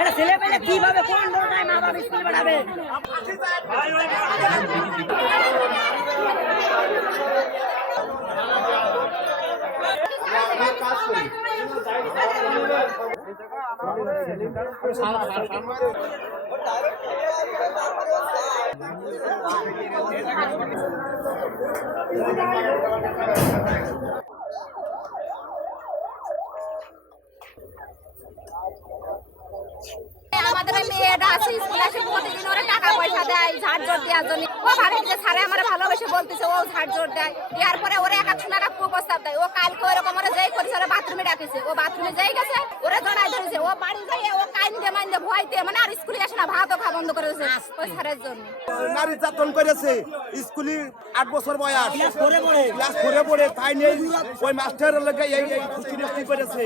এটা ছেলে পেলে কিভাবে কোন ধরনের মা বাবা স্কুলে পাঠাবে? আমাদের মেয়েটা আছে স্কুলে এসে প্রতিদিন ওরা টাকা পয়সা দেয় ঝাড় জোর দেওয়ার জন্য। ও ভাবে যে স্যারে আমার ভালোবেসে বলতেছে, ও ঝাড় জোর দেয়। দেওয়ার পরে ওরা এক একশো টাকা প্রস্তাব দেয়। ও কালকে ওরকম ওরা যেই করেছে, ওরা বাথরুমে ডাকেছে, ও বাথরুমে যেই গেছে ওরা জড়াই ধরেছে। ও বাড়ি যাই ও কাইন্দে মাইন্দে ভয়তে মানে আর স্কুলে আসে না, ভাতও খাওয়া বন্ধ করে দিয়েছে ওই স্যারের জন্য। নারী নির্যাতন করেছে স্কুলে 8 বছর বয়স ক্লাস করে পড়ে তাই নেই ওই মাস্টারের লগে এই খুশি করেছে।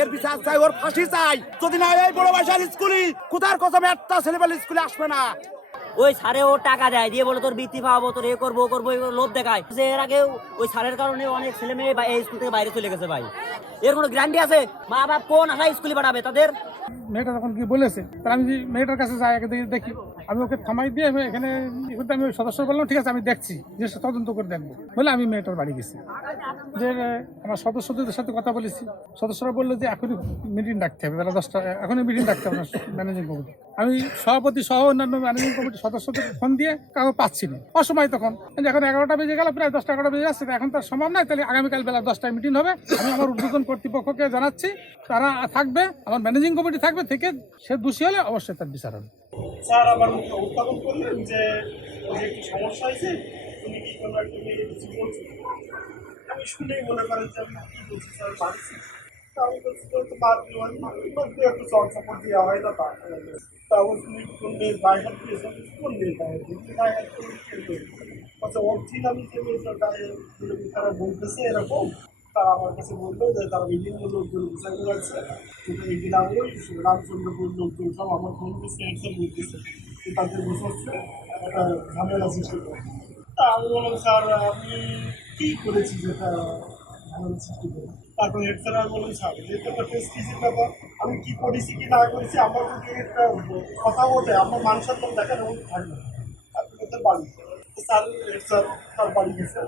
এর বিচার চাই, ওর ফাঁসি চাই। যদি না এই বড় বয়সের স্কুলে কোথার কসম একটা ছেলেবেলে স্কুলে আসবে না। ওই স্যারে ও টাকা দেয়, দিয়ে বলে তোর বৃত্তি পাবো, তোর এ করবো ও করবো, এগুলো লোভ দেখায়। এর আগে ওই স্যারের কারণে অনেক ছেলে মেয়ে এই স্কুল থেকে বাইরে চলে গেছে ভাই। এর কোনো গ্যারান্টি আছে? মা বাপ কোন আশায় স্কুলে পাঠাবে তাদের? মেয়েটা যখন কি বলেছে, তাহলে আমি মেয়েটার কাছে যাই, দেখি। আমি ওকে থামাই দিয়ে আমি এখানে আমি ওই সদস্য বললাম ঠিক আছে আমি দেখছি, যে তদন্ত করে দেখবো বলে আমি মেয়েটার বাড়ি গেছি। যে আমার সদস্যদের সাথে কথা বলেছি, সদস্যরা বললো যে এখনই মিটিং ডাকতে হবে, বেলা 10টা এখনই মিটিং ডাকতে হবে ম্যানেজিং কমিটি। আমি সভাপতি সহ অন্যান্য ম্যানেজিং কমিটির সদস্যদের ফোন দিয়ে কাউকে পাচ্ছি না, অসময় তখন। এখন 11টা বেজে গেল, প্রায় 10টা-11টা বেজে যাচ্ছে, এখন তার সম্ভব নয়। তাহলে আগামীকাল বেলা 10টায় মিটিং হবে। আমি আমার ঊর্ধ্বতন কর্তৃপক্ষকে জানাচ্ছি, তারা থাকবে, আমার ম্যানেজিং কমিটি থাকবে, থেকে সে দোষী হলে অবশ্যই তার বিচার হবে। স্যার আমার মুখে উত্থাপন করলেন যে একটু সমস্যা হয়েছে, তুমি কি কোনো একটা মেয়ে কিছু বলছো? আমি শুনেই মনে করেন যে আমি কি বলছি স্যার মানছি। আমি বলছি তো বাদ দিয়ে একটু চর্চা করে দেওয়া হয় না, তা তুমি কোন মেয়ের গায়ে দিয়েছো? কোন মেয়ের গায়ে দিয়েছি? গায়ে আচ্ছা অরিজিনালি যে মেয়েটার গায়ে তারা বলতেছে এরকম, তারা আমার কাছে বললো যে তারা বিভিন্ন লোকজন বিচার করেছে, কিন্তু এই গ্রামের রামচন্দ্রপুর লোকজন সব আমার ফোন দিচ্ছে, একসাথে বলতেছে যে তাদের বসাচ্ছে একটা ঝামেলা সৃষ্টি করে। তা আমি বললাম স্যার আমি কী করেছি যেটা ঝামেলা সৃষ্টি করে? তারপর হেড স্যার আমি বললাম স্যার যেহেতু একটা প্রেস্টিজের ব্যাপার, আমি কী করেছি কি না করেছি আমার যদি একটা কথা ওঠে আমার মান সম্মান দেখার এমন থাকবে না। আপনি ওদের বাড়ি স্যার হেড স্যার তার বাড়ি গেছে,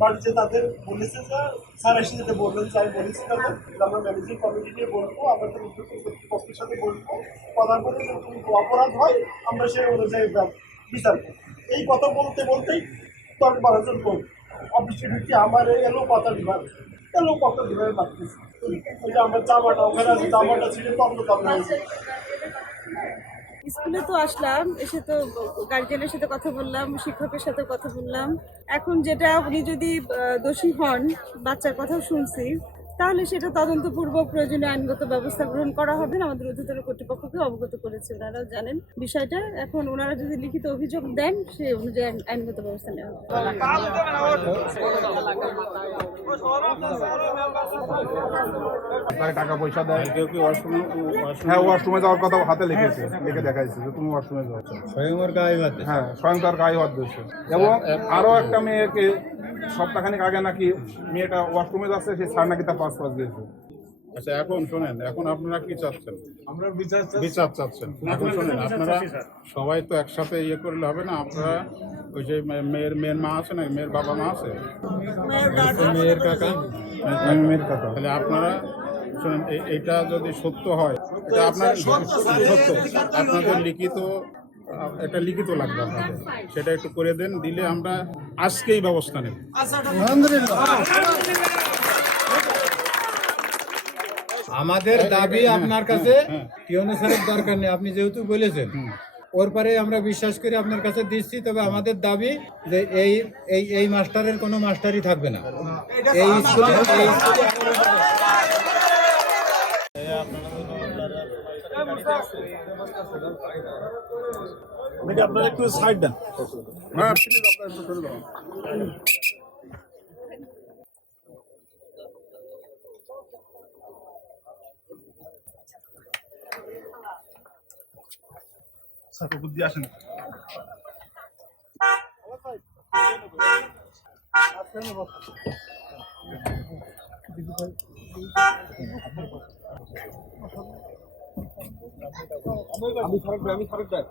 বাড়িতে তাদের বলেছে যে স্যার এসে যেতে বললেন যে আমি বলেছি তাদের আমরা ম্যানেজিং কমিটি নিয়ে বলবো, আমাদের উদ্যোগ কর্তৃপক্ষের সাথে বলবো, কথা বলে যদি অপরাধ হয় আমরা সেই অনুযায়ী বিচার করি। এই কথা বলতে বলতেই 10-12 জন অফিসে ঢুকি আমার এলো কথা বিভাগ লাগতেছে। ওই যে আমার জামাটা ওখানে আছে, জামাটা ছিঁড়ে তন্দ হয়েছে। স্কুলে তো আসলাম, এসে তো গার্জিয়ানের সাথে কথা বললাম, শিক্ষকের সাথে কথা বললাম। এখন যেটা উনি যদি দোষী হন, বাচ্চার কথাও শুনছি, তাহলে সেটা তদন্তপূর্বক প্রয়োজনীয় আইনগত ব্যবস্থা গ্রহণ করা হবে। আমাদের ঊর্ধ্বতন কর্তৃপক্ষকে অবগত করেছে, ওনারাও জানেন বিষয়টা। এখন ওনারা যদি লিখিত অভিযোগ দেন, সে অনুযায়ী আইনগত ব্যবস্থা নেওয়া হবে। টাকা পয়সা দেয়, কেউ কেউ ওয়াশরুমে, হ্যাঁ ওয়াশরুমে যাওয়ার কথা হাতে লিখেছে, লিখে দেখাইছে যে তুমি ওয়াশরুমে যাচ্ছ, স্বয়ং ওর গায়ে হাত, হ্যাঁ স্বয়ং তার গায়ে হাত দিয়েছে। এবং আরও একটা মেয়েকে সপ্তাহখানিক আগে নাকি মেয়েটা ওয়াশরুমে যাচ্ছে, সেই স্যার নাকি তার পাস দিয়েছে। আচ্ছা এখন শোনেন, এখন আপনারা কি চাচ্ছেন? আমরা বিচার চাচ্ছেন। এখন শোনেন, আপনারা সবাই তো একসাথে ইয়ে করলে হবে না। আপনারা ওই যে মেয়ের মা আছে না, মেয়ের বাবা মা আছে, মেয়ের কাকা, তাহলে আপনারা শোনেন, এইটা যদি সত্য হয়, এটা আপনার সত্য, আপনাদের লিখিত একটা লিখিত লাগবে আপনাদের, সেটা একটু করে দেন, দিলে আমরা আজকেই ব্যবস্থা নেব। আমাদের দাবি আপনার কাছে কি অনুসারের দরকার নেই, আপনি যেহেতু বলেছেন ওর পরে আমরা বিশ্বাস করে আপনার কাছে দিচ্ছি। তবে আমাদের দাবি যে এই মাস্টারের কোনো মাস্টারই থাকবে না এই স্কুলে। আপনারা একটু সাইড দেন। হ্যাঁ প্লিজ আপনারা একটু করে দাও। স্যার বুদ্ধি আসেন। আমি ফারুক ভাই